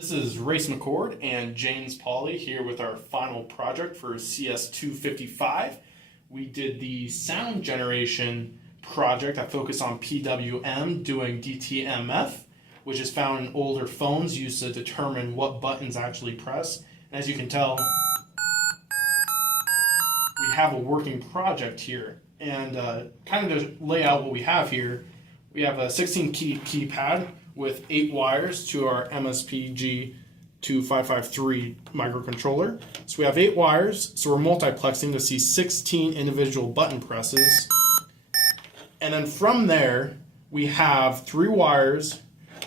This is Rayce McCord and James Pauley here with our final project for CS255. We did the sound generation project that focused on PWM doing DTMF, which is found in older phones used to determine what buttons actually press. And as you can tell, we have a working project here. And kind of to lay out what we have here, we have a 16 key keypad with 8 wires to our MSPG 2553 microcontroller. So we have 8 wires, so we're multiplexing to see 16 individual button presses. And then from there, we have 3 wires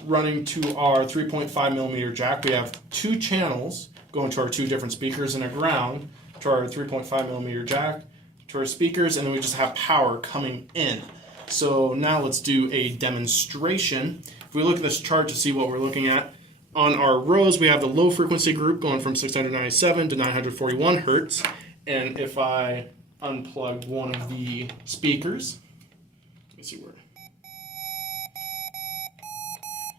running to our 3.5mm jack. We have 2 channels going to our 2 different speakers and a ground to our 3.5mm jack, to our speakers, and then we just have power coming in. So now let's do a demonstration. If we look at this chart to see what we're looking at, on our rows we have the low frequency group going from 697 to 941 hertz. And if I unplug one of the speakers, let me see where.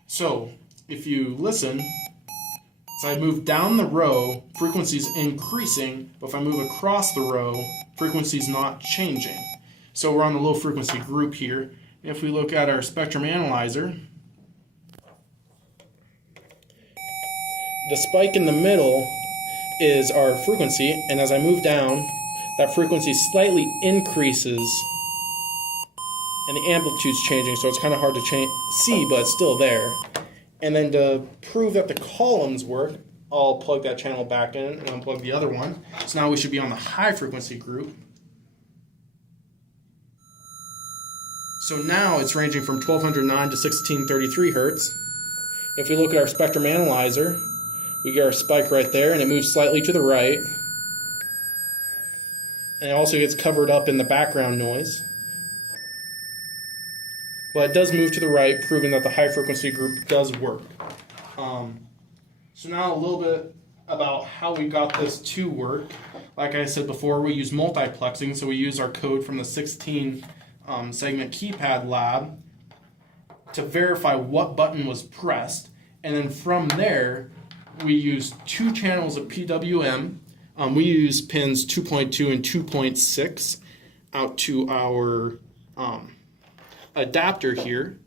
So if you listen, as I move down the row, frequency is increasing, but if I move across the row, frequency is not changing. So we're on the low frequency group here. If we look at our spectrum analyzer, the spike in the middle is our frequency, and as I move down, that frequency slightly increases and the amplitude's changing, so it's kind of hard to see, but it's still there. And then to prove that the columns work, I'll plug that channel back in and unplug the other one. So now we should be on the high frequency group. So now it's ranging from 1209 to 1633 hertz. If we look at our spectrum analyzer, we get our spike right there, and it moves slightly to the right. And it also gets covered up in the background noise. But it does move to the right, proving that the high frequency group does work. So now a little bit about how we got this to work. Like I said before, we use multiplexing, so we use our code from the 16 segment keypad lab to verify what button was pressed, and then from there we use 2 channels of PWM. We use pins 2.2 and 2.6 out to our adapter here,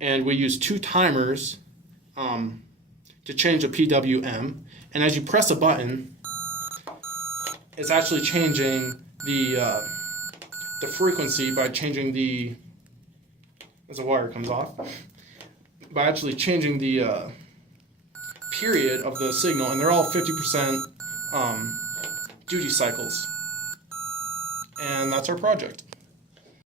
and we use 2 timers to change the PWM. And as you press a button, it's actually changing the frequency by changing the, as a wire comes off, by actually changing the period of the signal, and they're all 50% duty cycles. And that's our project.